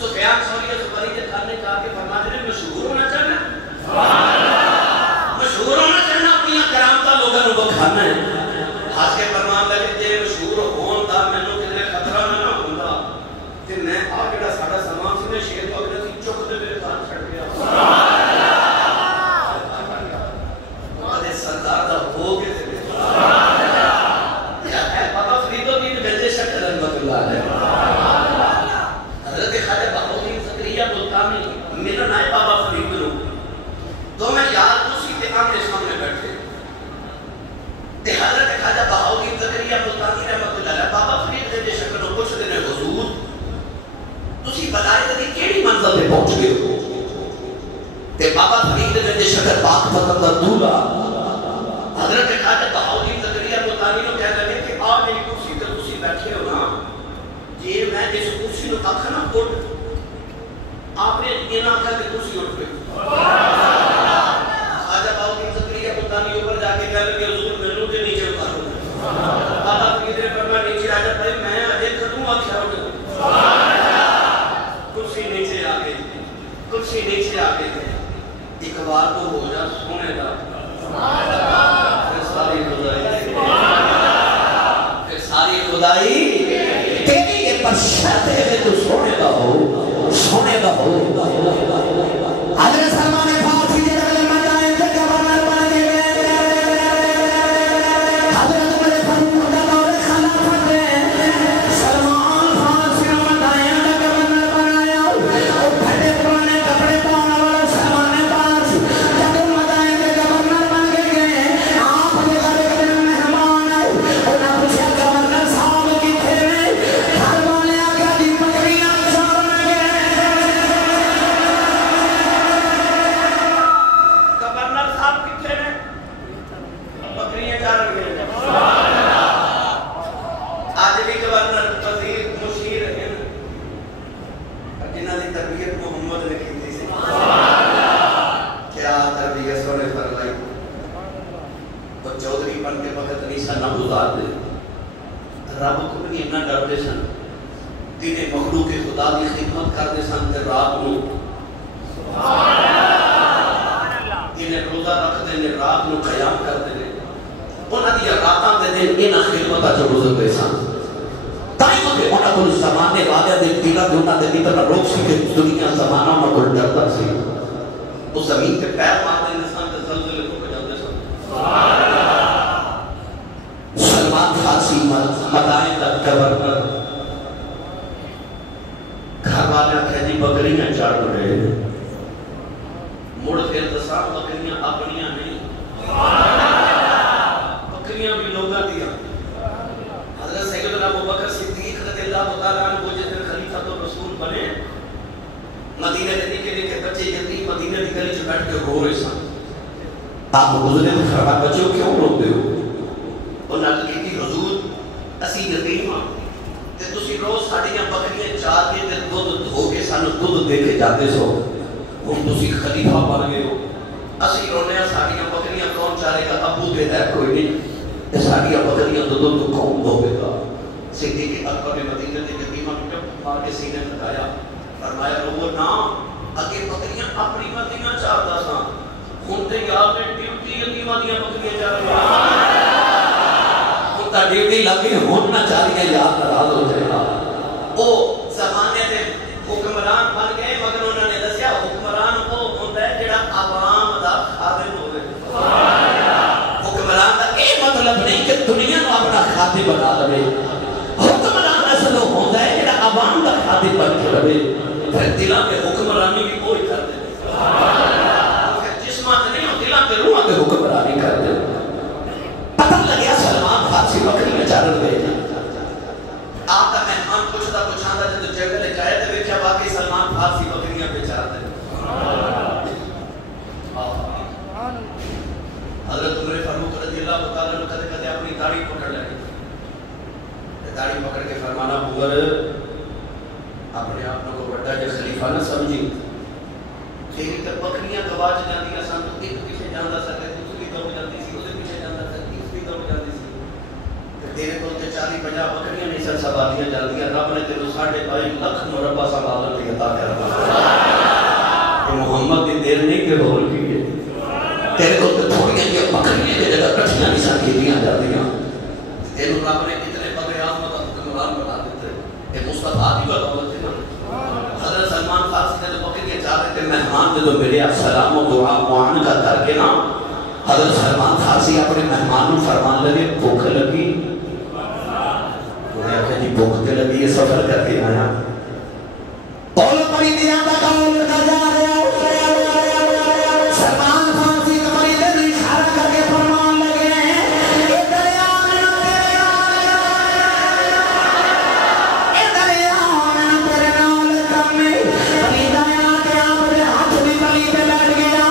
سفیان ثوری اس ولی دے کھانے جا کے فرماتے نے مشہور ہونا چاہنا، سبحان اللہ، مشہور ہونا چاہنا، اپنی کرامتاں لوگاں نوں بکھانا ہے. ہس کے فرمان لگے جے مشہور ہون دا مینوں کدے خطرہ نہ ہوندا تے میں آ جڑا ساڈا سامان سی شیر تو اگلے دی چک دے میرے ہاتھ چھڑ گیا. سبحان اللہ. تے سردار دا ہو کے تے سبحان اللہ. یا ہے بابا فرید الدین گنج شکر رحمۃ اللہ علیہ، حضرت خواجہ بہاؤالدین زکریا ملتانی ملن آئے بابا فرید نو. تو میں یار اسی تے آمنے سامنے بیٹھے تے حضرت خواجہ بہاؤالدین زکریا ملتانی رحمۃ اللہ علیہ بابا فرید گنج شکر نو پوچھ دے نے حضور تسی بدائے تے کیڑی منزل تے پہنچ گئے ہو؟ تے بابا فرید گنج شکر پاک فتح دا دولا حضرت خواجہ بہاؤالدین زکریا ملتانی نو کہنے لگے کہ آ میری کرسی تے تسی بیٹھے ہو نا، جی میں اس کرسی نو آکھا نا اٹھ، آپ نے یہ نہ آکھا کہ کرسی اٹھ گئی. خواجہ بہاؤالدین زکریا ملتانی اوپر جا کے کہنے لگے حضور مینوں تے نیچے اتارو. بابا فرید نے فرمایا نیچے آ جا بھائی میں اجے کدوں آکھیا ہو گیا. کرسی نیچے آ گئی، کرسی نیچے آ گئی. ایک بار تو ہو جا سونے دا، پھر ساری خدائی، پھر ساری خدائی تیری یہ پر شرط ہے کہ تو سونے دا ہو، سونے دا ہو. حضرت سلمان فارسی جے رغل مجائیں تے گورنر بن گئے، حضرت عمر فاروق دا دور خلافت ہے، سلمان فارسی نو مجائیں دا گورنر بنایا. او پھٹے پرانے کپڑے پاؤن والا سلمان فارسی جب مجائیں دے گورنر بن گئے، آپ دے گھر دے مہمان آئے، انہاں پوچھا گورنر صاحب کتھے نے؟ گھر والے آگے دی بکریاں چارن گئے. گورنر صاحب کتھے نے؟ بکریاں چارن گئے. آج بھی گورنر وزیر مشیر ہیں جنہاں دی تربیت محمد نے کی تھی. کیا تربیت سونے پر لائی. وہ چودھری بن کے وقت نہیں سنا گزار دے، رب کو بھی اتنا ڈرتے سن، تینے مخلوق خدا دی خدمت کرتے سن تے رات نو انہیں روزہ رکھتے ہیں، رات نو قیام کرتے ہیں. انہاں دی راتاں دے دن انہاں خدمتاں چ گزرتے سن. تائیں کہ انہاں کول زمانے والے دے دلاں دے انہاں دے اتنا روک سی کہ دنیا زمانہ انہاں کول ڈردا سی. وہ زمین تے پیر مارتے سن تے زلزلے کو بجاتے سن. سلمان فارسی مدائن دا گورنر گھر والے آکھیا جی بکریاں چاڑ رہے ہیں. مڑ پھر دساں بکریاں اپنیاں نہیں، آپ گزرے تو فرمایا بچوں کیوں روتے ہو؟ انہوں نے کہی حضور اسی یتیم ہاں تے تسی روز ساڈیاں بکریاں چار کے تے دودھ دھو کے سانو دودھ دے کے جاتے سو، ہن تسی خلیفہ بن گئے ہو، اسی رونے ساڈیاں بکریاں کون چارے گا؟ ابو دے ہے کوئی نہیں تے ساڈیاں بکریاں دودھ تو کون دھوے گا؟ صدیق اکبر نے مدینہ کے یتیماں کو مار کے سینے لگایا، فرمایا رو نہ، اگے بکریاں اپنی مدینہ چاردا سا، ہن تے یار نے ڈیوٹی یتیماں دیاں بکریاں چار رہا، ہن تا ڈیوٹی لگی ہن نہ چاریاں یار ناراض ہو جائے گا۔ او زمانے دے حکمران بن گئے مگر انہوں نے دسیا حکمران وہ ہوندا ہے جڑا عوام دا خادم ہوے۔ حکمران دا اے مطلب نہیں کہ دنیا نو اپنا خادم بنا لے، حکمران اصل ہوندا ہے جڑا عوام دا خادم بن کے رہے، پھر دلاں تے حکمرانی بھی کوئی کر دے، پھر جسماں تے نہیں دلاں تے روحاں تے حکمرانی کر دے۔ پتہ لگیا سلمان فارسی بکریاں چارن گئے، آپ کا مہمان پوچھتا پوچھاندہ جب جنگل جائے تو ویکھیا واقعی سلمان فارسی بکریاں پہ چارتے ہیں۔ حضرت عمر فاروق رضی اللہ تعالیٰ نے کدے کدے اپنی داڑھی پکڑ لگی، داڑھی پکڑ کے فرمانا بغر اپنے آپ کو بڑا جو خلیفہ نہ سمجھی، تیری تک بکریاں گواچ جاندی ہیں، سان تو ایک پیچھے جاندہ سکتے تو بھی دو جاندی سی، اسے پیچھے جاندہ سکتی اس بھی دو جاندی سی، تیرے کو تے 40-50 بکریاں نہیں سن سنبھالیاں جاندیاں، رب نے تیرے 2.5 لاکھ مربع سنبھالن کی عطا کر کہ محمد دی دیر نہیں کہ بول کی ہے، تیرے کو تے تھوڑیاں یہ بکریاں کے جگہ کٹھیاں نہیں سن کیتیاں جاندیاں، تیرے رب نے کتنے بغیر آزمت حکمران بنا دیتے، کہ مصطفیٰ دی بدولت ہے۔ حضرت سلمان فارسی نے بکریاں چاہتے تھے، مہمان دے تو میرے السلام و دعا معان کا کر کے نا، حضرت سلمان فارسی اپنے مہمان کو فرمان لگے بھوک لگی، انہیں کہا جی بھوک تے لگی یہ سفر کر کے آیا، قول پریدیاں دا قول کا جا رہا سلمان فارسی کا پریدے نے اشارہ کر کے فرمان لگے اے دریا تیرے نال کمے پریدہ یا کہ آپ دے ہاتھ بھی پریدے لڑ گیا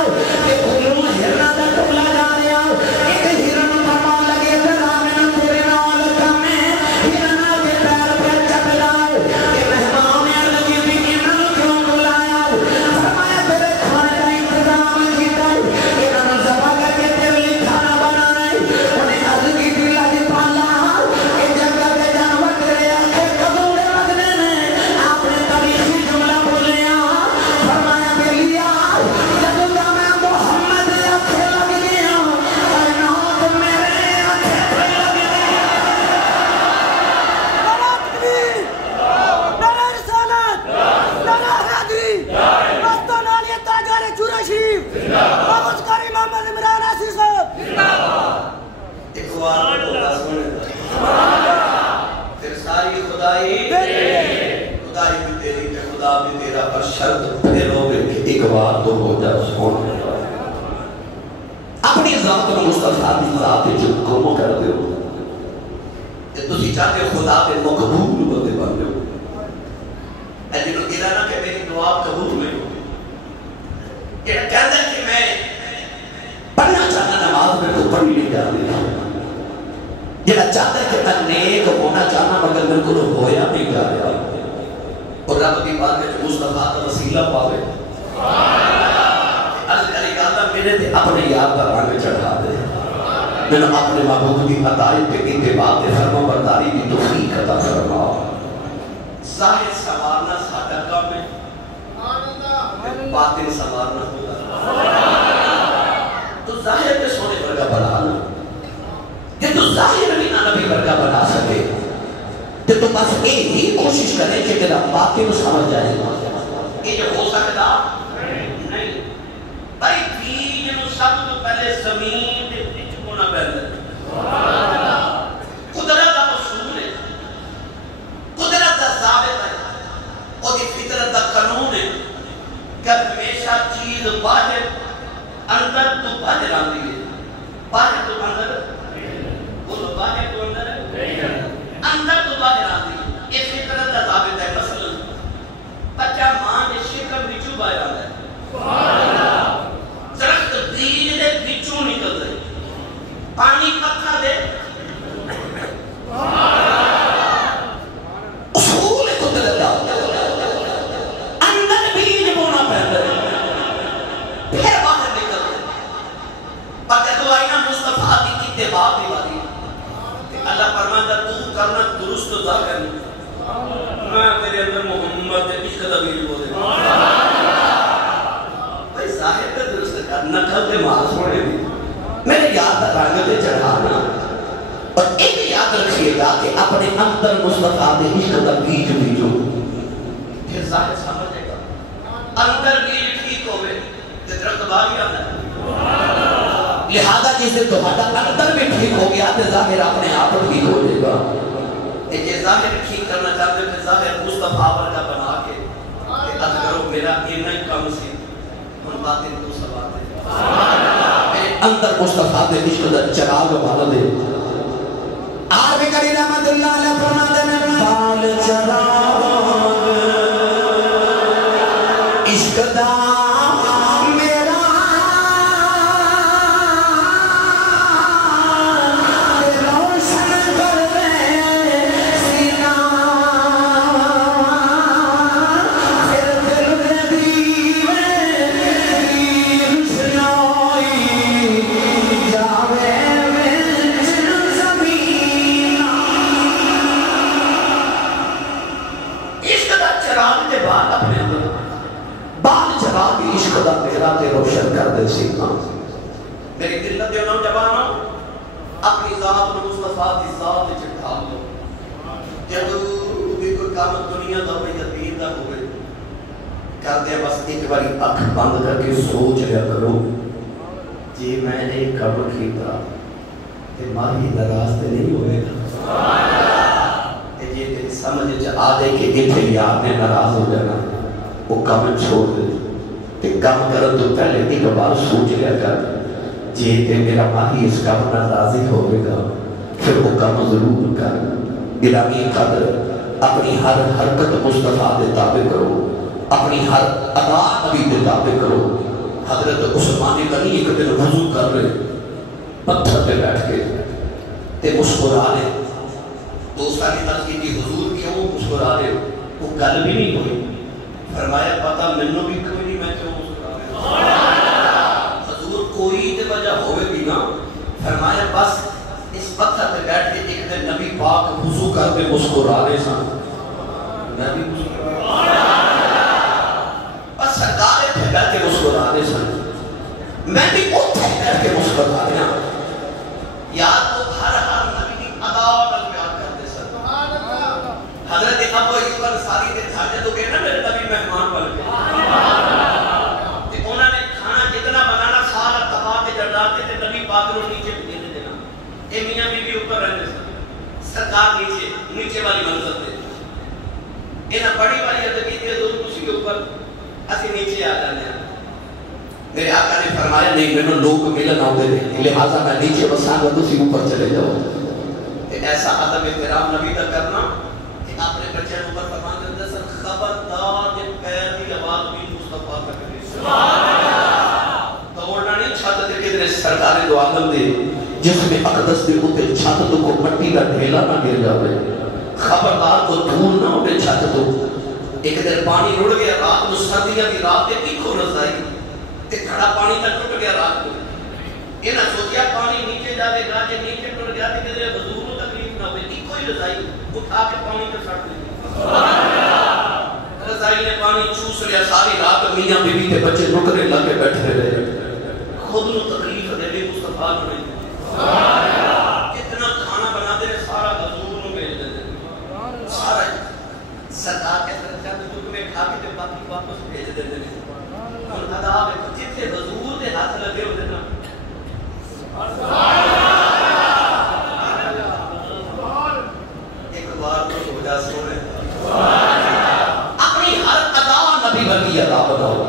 کہ بھولوں ہرنا دا ٹولا جا رہا ایک ہرن فرمان لگے دریا تیرے نال کمے ہرنا کے پیر پہ چپ جاؤ کہ مہمان لگی بھی انہوں کیوں بلایا فرمایا تیرے کھانے کا انتظام کیتا انہوں زبا کر کے تیرے لیے کھانا بنائے انہیں عرض کی دل آجی پالا کہ جنگل کے جانور تیرے آنکھیں کبوڑے لگنے میں آپ نے تاریخی جملہ بولیا فرمایا کہ لیا جب کا میں محمد آنکھیں لگ گیا کائنات میرے آنکھیں پہ لگ گیا نعرہ تکبیر، نعرہ رسالت، نعرہ حیدری، مستان علی تاجر چورہ شریف، مغز کاری محمد عمران عزیز صاحب اقوال اللہ سنے پھر ساری خدائی خدائی بھی تیری کہ خدا بھی تیرا پر شرط پھیرو گے کہ اقوال تو ہو جا سن اپنی ذات اور مصطفیٰ دی ذات جو گم کر دے ہو کہ تسی چاہتے خدا کے مقبول بندے بن دے ہو اے جنہوں کہنا نا کہ میری دعا قبول میں ہو کہ کہتا ہے کہ میں پڑھنا چاہنا نماز میں تو پڑھ نہیں جاتی جنہا چاہتا ہے کہ میں نیک ہونا چاہنا مگر میرے کو ہویا نہیں جا رہا اور رب کی بات ہے کہ مصطفیٰ کا وسیلہ پاوے عرض کرے گا اللہ میرے دے اپنے یاد کا رنگ چڑھا دے میں نے اپنے محبوب کی عطائب کے اتباع کے فرما برداری کی توفیق عطا فرما ظاہر سنوارنا ساڈا کام ہے باطن سنوارنا ہوگا تو ظاہر پہ سونے ورگا بنانا کہ تو ظاہر بھی نہ نبی ورگا بنا سکے کہ تو بس ہی کوشش کریں کہ تیرا باطن سمجھ جائے یہ جو ہو سکتا نہیں بھائی بھی جنہوں سب تو پہلے زمین دے وچ ہونا پہلے قدرت کا اصول ہے قدرت کا ضابط ہے اور یہ فطرت کا قانون ہے کہ ہمیشہ چیز باہر اندر تو باہر آتی ہے باہر تو اندر بولو باہر تو اندر اندر تو باہر آتی ہے یہ فطرت کا ضابط ہے مثلا بچہ ماں کے شکم وچوں باہر آتا ہے دی باری اللہ فرماتا تو کرنا درست دا کرنا میں تیرے اندر محمد دے عشق دا بیج بولے بھائی ظاہر کا درست کرنا کل دے ماں سوڑے دی میرے یاد رنگ دے چڑھانا اور ایک یاد رکھیے گا کہ اپنے اندر مصطفیٰ دے عشق دا بیج بیجو پھر ظاہر سمجھے گا اندر بیج ٹھیک ہوئے تے درخت باہر آتا ہے لہذا جس سے تمہارا اندر بھی ٹھیک ہو گیا تو ظاہر اپنے آپ ٹھیک ہو جائے گا یہ ظاہر ٹھیک کرنا چاہتے ہیں ظاہر مصطفیٰ ورگا بنا کے کہ اد کرو میرا اتنا ہی کم سی ہم باطن تو سوات ہے میرے اندر مصطفیٰ دے عشق دا چراغ والا دے عارف کری رحمت اللہ علیہ فرماتے ہیں بال چراغ عشق دا خدا میرا تے روشن کر دے سینا میری دلت دے نوجوانوں اپنی ذات میں مصطفیٰ کی ذات چٹھا لو جب بھی کوئی کام دنیا دا ہوئے یا دین دا ہوئے کر دے بس ایک باری اکھ بند کر کے سوچ لیا کرو جی میں نے کب کھیتا کہ ماہی نراز تے نہیں ہوئے گا جی تیری سمجھ آ جائے کہ اتھے یاد نے نراز ہو جانا وہ کام چھوڑ دے تے کام کرن تو پہلے ایک بار سوچ لیا کر جی تے میرا ماہی اس کام نہ راضی ہوئے گا پھر وہ کام ضرور کر گرامی قدر اپنی ہر حرکت مصطفیٰ دے تابع کرو اپنی ہر ادا نبی دے تابع کرو حضرت عثمان غنی ایک دن وضو کر رہے پتھر پہ بیٹھ کے تے مسکرا رہے دوسرا کی تلقی کی حضور کیوں مسکرا رہے وہ گل بھی نہیں ہوئی فرمایا پتا منو بھی کوئی نہیں میں کیوں مسکرا رہا حضور کوئی تے وجہ ہوئے بھی نا فرمایا بس اس پتھر پہ بیٹھ کے ایک دن نبی پاک وضو کر کے مسکرا رہے سن میں بھی مسکرا بس سرکار پہ بیٹھ کے مسکرا رہے سن میں بھی اتھے بیٹھ کے مسکرا رہے ہیں یاد تو ہر نبی کی ادا اور بیان کرتے سن حضرت ابو ایوب انصاری دے گھر جدوں گئے نا میرے نبی مہمان بن کے تے انہوں نے کھانا جتنا بنانا سارا تبا کے جڑاتے تے نبی پاک نو نیچے بھیج دینا اے میاں بی بی اوپر رہندے سن سرکار نیچے والی منزل تے انہاں بڑی والی ادب کی حضور تسی کے اوپر اسی نیچے آ جاندے ہیں میرے آقا نے فرمایا نہیں میں لوگ ملن آتے ہیں لہٰذا میں نیچے بساں گا تسی اوپر چلے جاؤ ایسا ادب احترام نبی کا کرنا کہ اپنے بچے اوپر فرمان دیتے سن خبردار جن پیر کی آواز بھی مصطفیٰ کا کرے سبحان اللہ دوڑنا نہیں چھت دے کدھر سرکار دو عالم دے جس میں اقدس دے ہوتے چھت تو کو مٹی کا ڈھیلا نہ گر جاوے خبردار کو دھول نہ ہوتے چھت تو ایک دن پانی رڑ گیا رات میں سردیاں دی رات تے تیکھو رضائی تے کھڑا پانی تک ٹوٹ گیا رات کو انہاں سوچیا پانی نیچے جا دے گا جے نیچے ٹوٹ گیا تے کدھر حضور کو تکلیف نہ ہوئے ایک کوئی رضائی اٹھا کے پانی پہ سڑ دی رضائی نے پانی چوس لیا ساری رات میاں بی بی تے بچے رکنے لگے بیٹھے رہے خود نو تکلیف دے لے مصطفیٰ نو نہیں کتنا کھانا بنا دے سارا حضور نو بھیج دے سارا سرکار کے طرف چند ٹکڑے کھا کے تے باقی واپس بھیج دے دے ہن ادا وچ جتھے حضور دے ہاتھ لگے ہوندے نا ایک بار تو ہو جا سونے اپنی ہر ادا نبی ورگی ادا بناؤ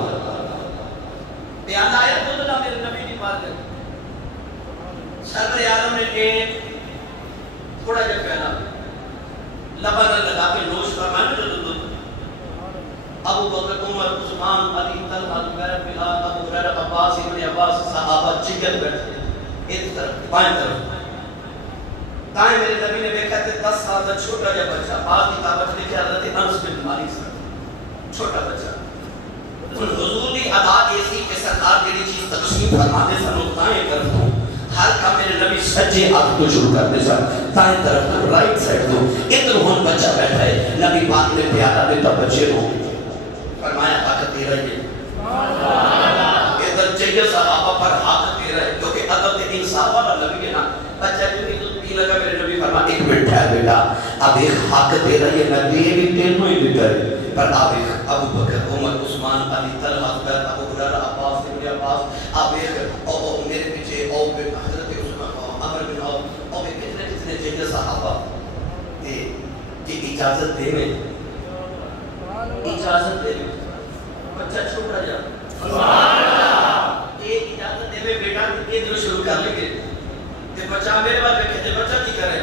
بیان آیا تو اللہ میرے نبی کی بات ہے سرور عالم نے ایک تھوڑا جا پہلا لبن لگا کے نوش فرمایا جو دودھ ابو بکر عمر عثمان علی طلحہ زبیر بلال ابو ہریرہ عباس ابن عباس صحابہ چکر بیٹھے ایک طرف بائیں طرف دائیں میرے نبی نے دیکھا کہ 10 سال کا چھوٹا جا بچہ بعض کتابت لکھے حضرت انس بن مالک صاحب چھوٹا بچہ حضور دی ادا ایسی کہ سرکار جیڑی چیز تقسیم فرماتے سن دائیں طرف ہوں ہر کام میرے نبی سجے ہاتھ تو شروع کرتے سن، دائیں طرف تو رائٹ سائڈ تو ادھر ہون بچہ بیٹھا ہے، نبی پاک نے پیارا دیتا بچے کو فرمایا حق تیرا یہ ادھر چاہیے صحابہ پر حق تیرا ہے، کیونکہ عدد انصاف والا نبی ہے نا، بچہ جو نہیں تو پی لگا میرے نبی فرمایا ایک منٹ ہے بیٹا، اب ایک حق تیرا یہ میں دے بھی تینوں ہی دیتا ہے، پر آپ ایک ابو بکر عمر عثمان علی طلحہ زبیر ابو ہریرہ عباس ابن عباس آپ ایک میرے پیچھے حضرت عثمان عمر بن عوف اور کتنے چاہیے صحابہ یہ اجازت دے میں اجازت دے میں بچہ چھوٹا جا یہ اجازت دے میں بیٹا یہ دل شروع کر لیں گے کہ بچہ میرے بعد میں کہتے بچہ کی کرے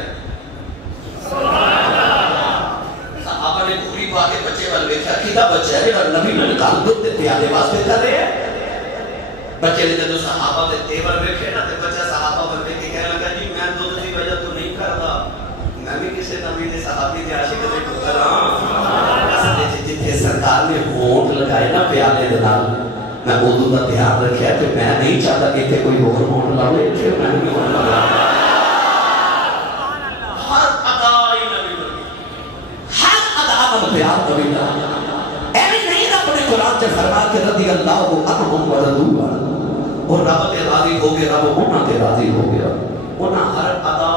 صحابہ نے گھوڑی پا کے بچے والے بیٹھا کیتا بچہ ہے اور نبی نے نکال دو تے پیادے واسطے کر رہے ہیں بچے نے جو صحابہ دے تیور بیٹھے نا تے بچہ صحابہ پر بیٹھ کے کہنے لگا جی میں دو کی وجہ تو نہیں کرتا میں بھی کسی نبی نے صحابی دے عاشق دے کو کراں جتنے سرکار نے ہونٹ لگائے نا پیالے دے نال میں اردو کا دھیان رکھیا کہ میں نہیں چاہتا کہ تے کوئی اور ہونٹ لاوے کہ میں نہیں ہونٹ لگا پیار نبی دا ایویں نہیں رب نے قرآن سے فرما کے رضی اللہ عنہم و رضوا عنہ اور رب تے راضی ہو گیا رب انہاں تے راضی ہو گیا انہاں ہر ادا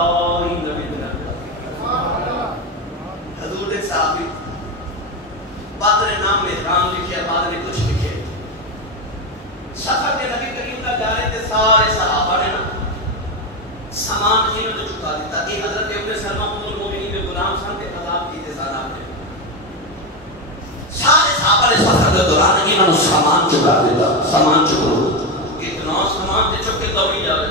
ہی نبی بنا حضور ایک صحابی بعد نے نام میں رام لکھیا بعد نے کچھ لکھے سفر کے نبی کریم کا جا رہے تھے سارے صحابہ نے نا سامان انہوں نے چکا دیتا یہ حضرت ابن سلمہ المؤمنین میں غلام سن کے عذاب کیتے سارا آپ نے سارے صحابہ نے سفر کے دوران انہوں نے سامان چکا دیتا سامان چکو اتنا سامان تے چکے دوڑی جا رہے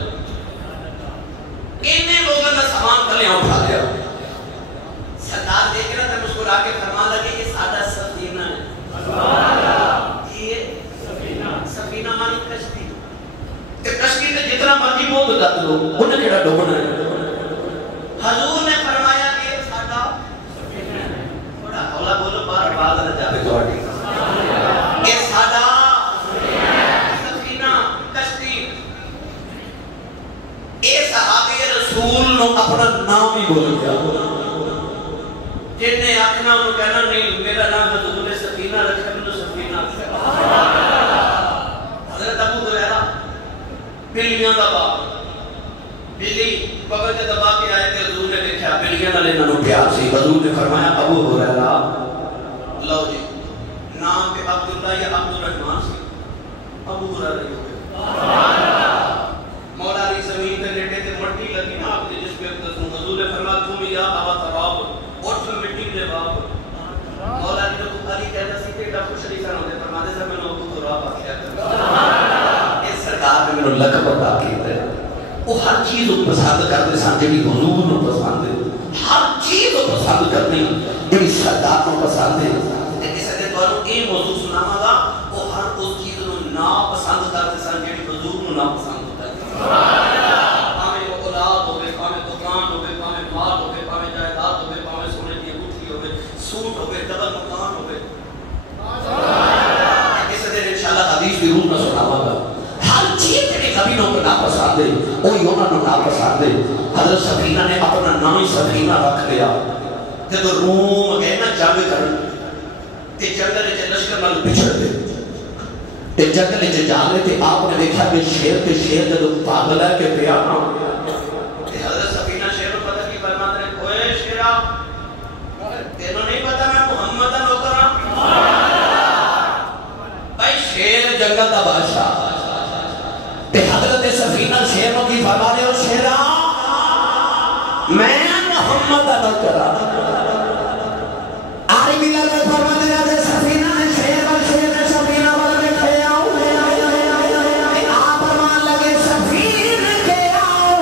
انہیں لوگوں کا سامان کلیاں اٹھا لیا سرکار دیکھ رہا تھا مسکرا کے فرمان لگے یہ سادہ سفینہ ہے یہ سفینہ مانی کشتی کہ کشتی تے جتنا مرضی بہت کر لو انہیں کیڑا ڈوبنا ہے حضور نے فرمایا کہ سادہ سفینہ ہے تھوڑا اولا بولو بار باز نہ جاوے تھوڑی کہ سادہ سفینہ کشتی اے صحابی رسول نو اپنا نام ہی بول گیا جن نے آخنا انہوں کہنا نہیں میرا نام حضور نے سفینہ رکھا میں سفینہ حضرت ابو ہریرہ بلیاں دا باپ بلی بغل سے دبا کے آئے کہ حضور نے دیکھا بلیاں نہ لینا نو پیار سی حضور نے فرمایا ابو ہریرہ لو جی نام پہ عبداللہ یا عبدالرحمن سی ابو ہریرہ ہی ہو گیا مولا علی زمین پہ لیٹے تھے مٹی لگی نا آپ نے جس پہ حضور نے فرمایا تم یا ابا تراب اور تم مٹی کے باپ مولا علی کو علی کہتا سی کہ ڈاکٹر شریف صاحب نے فرمایا تھا میں نے ابو تراب آخیا کرتا اس سرکار نے میں نے لقب عطا کیا ہے وہ ہر چیز کو پسند کرتے سن جی حضور کو پسند ہے ہر چیز کو پسند کرنی جی سرکار کو پسند ہے اس نے تو یہ موضوع سناوا گا وہ ہر اس چیز کو نا پسند کرتے سن جی حضور کو نا پسند ہوتا ہے پاویں وہ اولاد ہوے پاویں دکان ہوے پاویں مال ہوے پاویں جائیداد ہوے پاویں سونے کی انگوٹھی ہوے سوٹ ہوے ڈبل مکان ہوے اس نے انشاءاللہ حدیث بھی روح نہ سناوا گا ہر چیز جڑی زمینوں کو ناپسند ہے وہی انہوں نے ناپسند ہے حضرت سفینہ نے اپنا نام ہی سفینہ رکھ لیا جب روم گئے نا جنگ کرن تے جنگل وچ لشکر نال پچھڑ گئے تے جنگل وچ جانے تے آپ نے دیکھا کہ شیر جب پاگل ہے کہ پیا نا تے حضرت سفینہ شیر کو پتہ کی فرماتے ہیں اوئے شیرا تینوں نہیں پتہ میں محمد دا نوکر ہاں بھائی شیر جنگل دا بادشاہ تے حضرت سفینہ شیروں کی فرما رہے ہو شیرا میں محمد دا نوکر ہاں آری ملا نے فرما دے رہا تھے سفینہ نے شیر نے سفینہ والے کھے آؤ آپ فرمان لگے سفینہ کے آؤ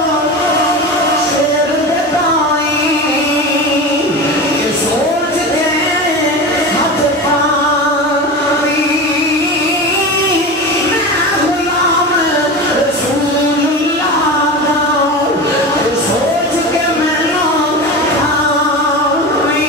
شیر کے دائیں یہ سوچ دے ہاتھ پاوی میں غلام رسول اللہ دا سوچ کے میں نہ کھاوی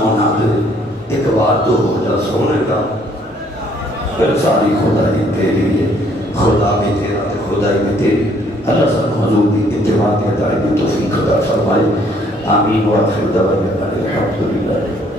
ہونا دے ایک بار تو ہو جا سونے کا پھر ساری خدائی تیری ہے خدا بھی تیرا تے خدائی بھی تیری اللہ سب حضور کی اتباع کے دائمی توفیق خدا فرمائے آمین و آخر دعوانا الحمدللہ